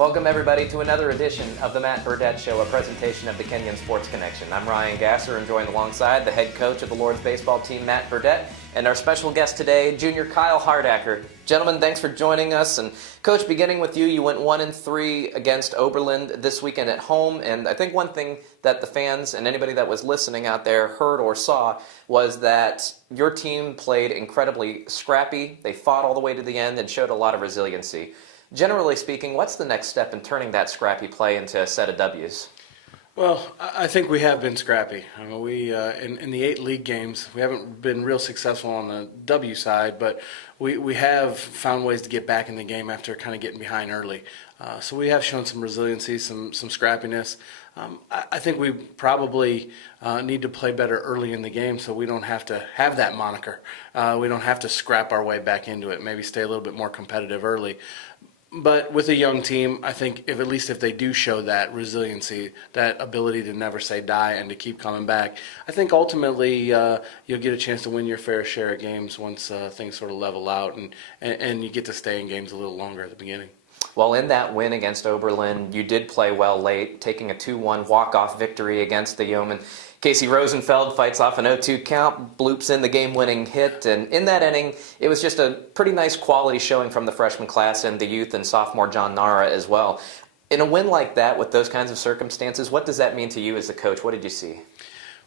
Welcome, everybody, to another edition of the Matt Burdette Show, a presentation of the Kenyon Sports Connection. I'm Ryan Gasser, and joined alongside the head coach of the Lord's baseball team, Matt Burdette, and our special guest today, junior Kyle Hardacker. Gentlemen, thanks for joining us. And Coach, beginning with you, you went 1-3 against Oberlin this weekend at home, and I think one thing that the fans and anybody that was listening out there heard or saw was that your team played incredibly scrappy. They fought all the way to the end and showed a lot of resiliency. Generally speaking, what's the next step in turning that scrappy play into a set of W's? Well, I think we have been scrappy. I mean, in the 8 league games, we haven't been real successful on the W side, but we have found ways to get back in the game after kind of getting behind early. So we have shown some resiliency, some scrappiness. I think we probably need to play better early in the game so we don't have to have that moniker. We don't have to scrap our way back into it, maybe stay a little bit more competitive early. But with a young team, I think if they do show that resiliency, that ability to never say die and to keep coming back, I think ultimately you'll get a chance to win your fair share of games once things sort of level out and you get to stay in games a little longer at the beginning. Well, in that win against Oberlin, you did play well late, taking a 2-1 walk-off victory against the Yeomen. Casey Rosenfeld fights off an 0-2 count, bloops in the game-winning hit, and in that inning, it was just a pretty nice quality showing from the freshman class and the youth and sophomore John Nara as well. In a win like that, with those kinds of circumstances, what does that mean to you as the coach? What did you see?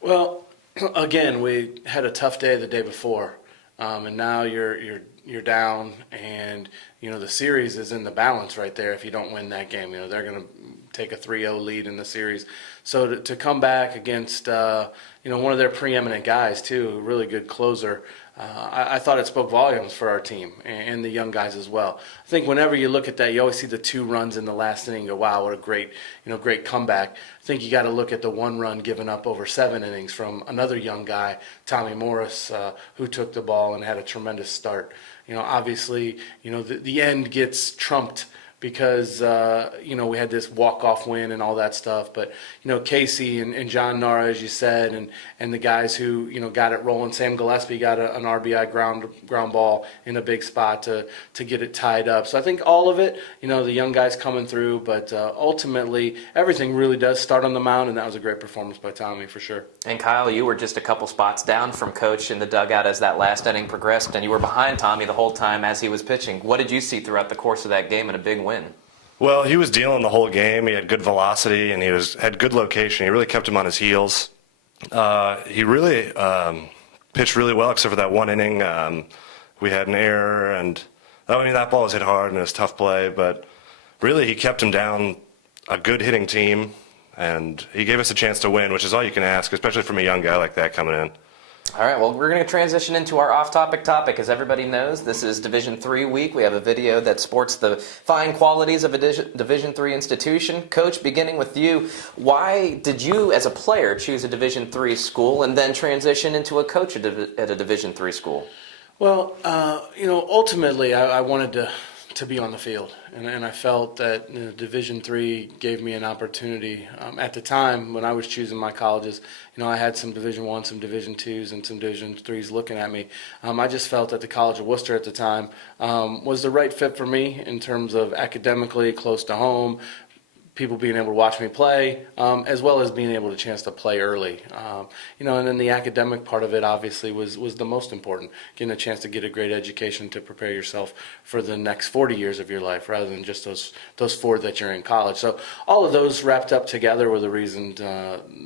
Well, again, we had a tough day the day before, and now you're down, and the series is in the balance right there. If you don't win that game, they're going to take a 3-0 lead in the series. So to come back against one of their preeminent guys too, a really good closer, I thought it spoke volumes for our team and the young guys as well. I think whenever you look at that, you always see the 2 runs in the last inning and go, wow, what a great comeback. I think you got to look at the 1 run given up over 7 innings from another young guy, Tommy Morris, who took the ball and had a tremendous start. Obviously, the end gets trumped because, we had this walk-off win and all that stuff. But, Casey and John Nara, as you said, and the guys who, got it rolling. Sam Gillespie got an RBI ground ball in a big spot to get it tied up. So I think all of it, the young guys coming through. But ultimately, everything really does start on the mound, and that was a great performance by Tommy for sure. And Kyle, you were just a couple spots down from Coach in the dugout as that last inning progressed, and you were behind Tommy the whole time as he was pitching. What did you see throughout the course of that game and a big win? Well, he was dealing the whole game. He had good velocity, and he had good location. He really kept him on his heels. He really pitched really well, except for that 1 inning. We had an error, and that ball was hit hard, and it was a tough play. But really, he kept him down. A good hitting team, and he gave us a chance to win, which is all you can ask, especially from a young guy like that coming in. All right, well, we're going to transition into our off-topic topic. As everybody knows, this is Division III week. We have a video that sports the fine qualities of a Division III institution. Coach, beginning with you, why did you, as a player, choose a Division III school and then transition into a coach at a Division III school? Well, ultimately, I wanted to be on the field, and I felt that Division III gave me an opportunity. At the time when I was choosing my colleges, I had some Division I, some Division IIs, and some Division IIIs looking at me. I just felt that the College of Wooster at the time was the right fit for me in terms of academically, close to home, people being able to watch me play, as well as being able to chance to play early. And then the academic part of it obviously was the most important, getting a chance to get a great education to prepare yourself for the next 40 years of your life rather than just those 4 that you're in college. So all of those wrapped up together were the reason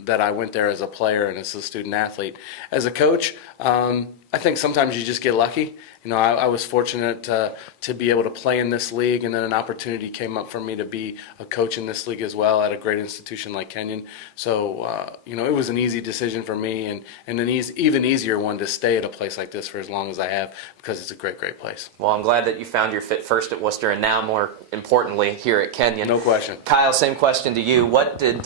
that I went there as a player and as a student athlete. As a coach, I think sometimes you just get lucky. I was fortunate to be able to play in this league, and then an opportunity came up for me to be a coach in this league as well at a great institution like Kenyon. So, it was an easy decision for me, and an even easier one to stay at a place like this for as long as I have, because it's a great, great place. Well, I'm glad that you found your fit first at Wooster, and now, more importantly, here at Kenyon. No question. Kyle, same question to you. What did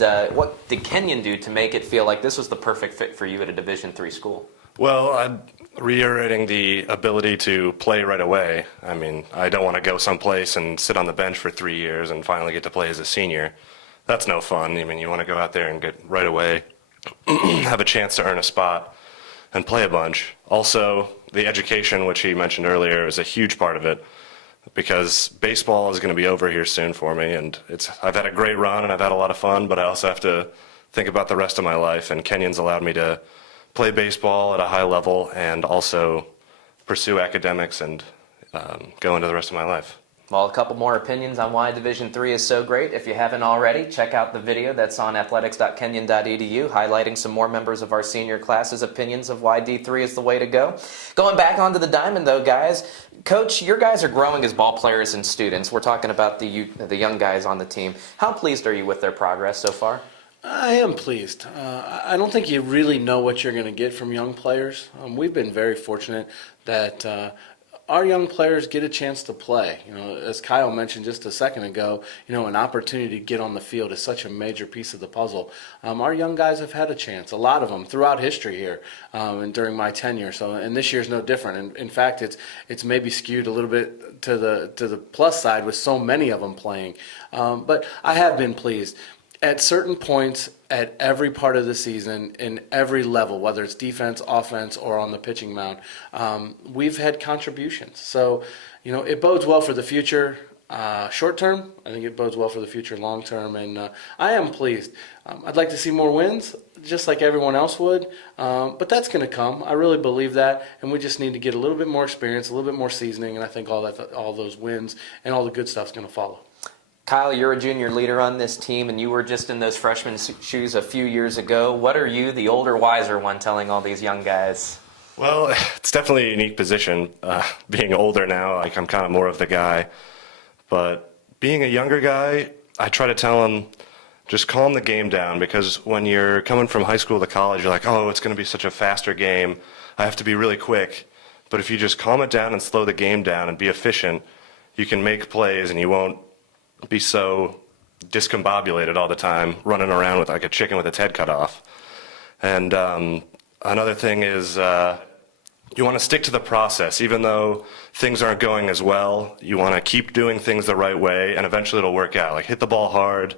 Kenyon do to make it feel like this was the perfect fit for you at a Division III school? Well, I'm reiterating the ability to play right away. I mean, I don't want to go someplace and sit on the bench for 3 years and finally get to play as a senior. That's no fun. I mean, you want to go out there and get right away, have a chance to earn a spot and play a bunch. Also, the education, which he mentioned earlier, is a huge part of it. because baseball is going to be over here soon for me, and I've had a great run and I've had a lot of fun, but I also have to think about the rest of my life, and Kenyon's allowed me to play baseball at a high level and also pursue academics and go into the rest of my life. Well, a couple more opinions on why Division III is so great. If you haven't already, check out the video that's on athletics.kenyon.edu highlighting some more members of our senior class's opinions of why D3 is the way to go. Going back onto the diamond, though, guys, Coach, your guys are growing as ball players and students. We're talking about the young guys on the team. How pleased are you with their progress so far? I am pleased. I don't think you really know what you're going to get from young players. We've been very fortunate that our young players get a chance to play. As Kyle mentioned just a second ago, an opportunity to get on the field is such a major piece of the puzzle. Our young guys have had a chance, a lot of them throughout history here, and during my tenure. And this year's no different. In fact, it's maybe skewed a little bit to the plus side with so many of them playing. But I have been pleased. At certain points at every part of the season, in every level, whether it's defense, offense, or on the pitching mound, we've had contributions. So, it bodes well for the future. Short term, I think it bodes well for the future long term, and I am pleased. I'd like to see more wins, just like everyone else would, but that's going to come. I really believe that, and we just need to get a little bit more experience, a little bit more seasoning, and I think all those wins and all the good stuff's going to follow. Kyle, you're a junior leader on this team, and you were just in those freshman shoes a few years ago. What are you, the older, wiser one, telling all these young guys? Well, it's definitely a unique position. Being older now, I'm kind of more of the guy. But being a younger guy, I try to tell them, just calm the game down, because when you're coming from high school to college, you're like, oh, it's going to be such a faster game. I have to be really quick. But if you just calm it down and slow the game down and be efficient, you can make plays and you won't be so discombobulated all the time, running around with like a chicken with its head cut off. And another thing is you want to stick to the process. Even though things aren't going as well, you want to keep doing things the right way, and eventually it'll work out. Like hit the ball hard,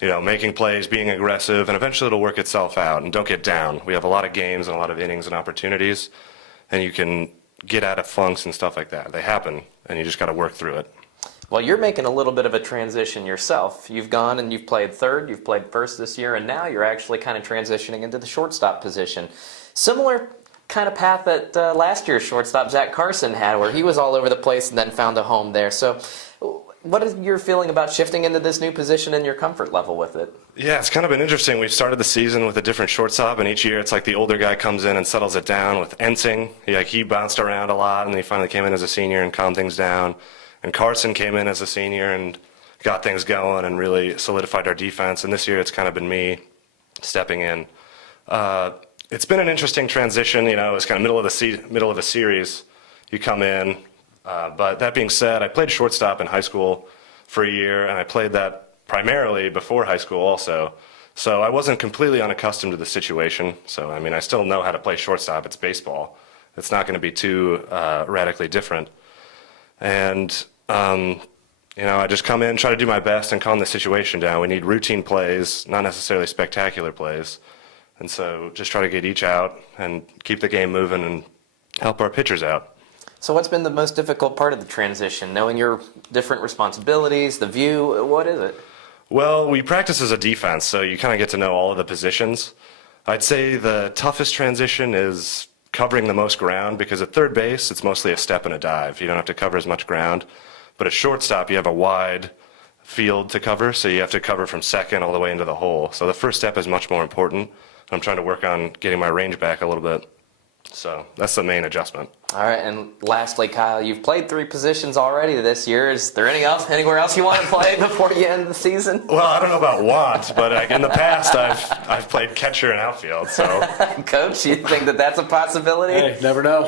making plays, being aggressive, and eventually it'll work itself out. And don't get down. We have a lot of games and a lot of innings and opportunities, and you can get out of funks and stuff like that. They happen, and you just got to work through it. Well, you're making a little bit of a transition yourself. You've gone and you've played third, you've played first this year, and now you're actually kind of transitioning into the shortstop position. Similar kind of path that last year's shortstop, Zach Carson, had, where he was all over the place and then found a home there. So what is your feeling about shifting into this new position and your comfort level with it? Yeah, it's kind of been interesting. We've started the season with a different shortstop, and each year it's like the older guy comes in and settles it down. With Ensing, he bounced around a lot, and he finally came in as a senior and calmed things down. And Carson came in as a senior and got things going and really solidified our defense. And this year it's kind of been me stepping in. It's been an interesting transition. It's kind of middle of a series. You come in. But that being said, I played shortstop in high school for a year, and I played that primarily before high school also. So I wasn't completely unaccustomed to the situation. So, I still know how to play shortstop. It's baseball. It's not going to be too radically different. And, I just come in, try to do my best and calm the situation down. We need routine plays, not necessarily spectacular plays. And so just try to get each out and keep the game moving and help our pitchers out. So what's been the most difficult part of the transition? Knowing your different responsibilities, the view, what is it? Well, we practice as a defense, so you kind of get to know all of the positions. I'd say the toughest transition is covering the most ground, because at third base, it's mostly a step and a dive. You don't have to cover as much ground. But at shortstop, you have a wide field to cover, so you have to cover from second all the way into the hole. So the first step is much more important. I'm trying to work on getting my range back a little bit. So that's the main adjustment. All right, and lastly, Kyle, you've played 3 positions already this year. Is there anywhere else you want to play before you end the season? Well, I don't know about want, but in the past I've played catcher and outfield. So, Coach, you think that's a possibility? Hey, never know.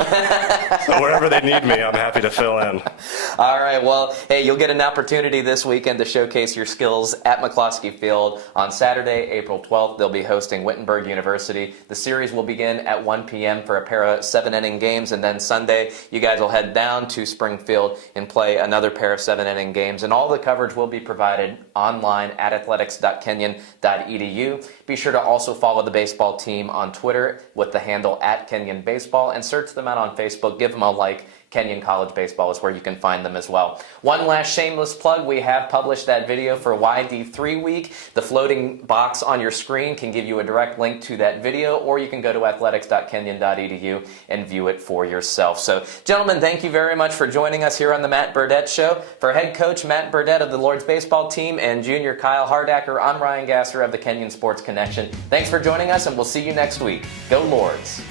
So wherever they need me, I'm happy to fill in. All right, well, hey, you'll get an opportunity this weekend to showcase your skills at McCloskey Field. On Saturday, April 12th, they'll be hosting Wittenberg University. The series will begin at 1 p.m. for a pair of 7-inning games, and then Sunday, you guys will head down to Springfield and play another pair of 7-inning games. And all the coverage will be provided online at athletics.kenyon.edu. Be sure to also follow the baseball team on Twitter with the handle @KenyonBaseball, and search them out on Facebook. Give them a like Kenyon College Baseball is where you can find them as well. One last shameless plug, we have published that video for YD3 week. The floating box on your screen can give you a direct link to that video, or you can go to athletics.kenyon.edu and view it for yourself. So, gentlemen, thank you very much for joining us here on the Matt Burdette Show. For head coach Matt Burdette of the Lord's baseball team and junior Kyle Hardacker, I'm Ryan Gasser of the Kenyon Sports Connection. Thanks for joining us, and we'll see you next week. Go Lords!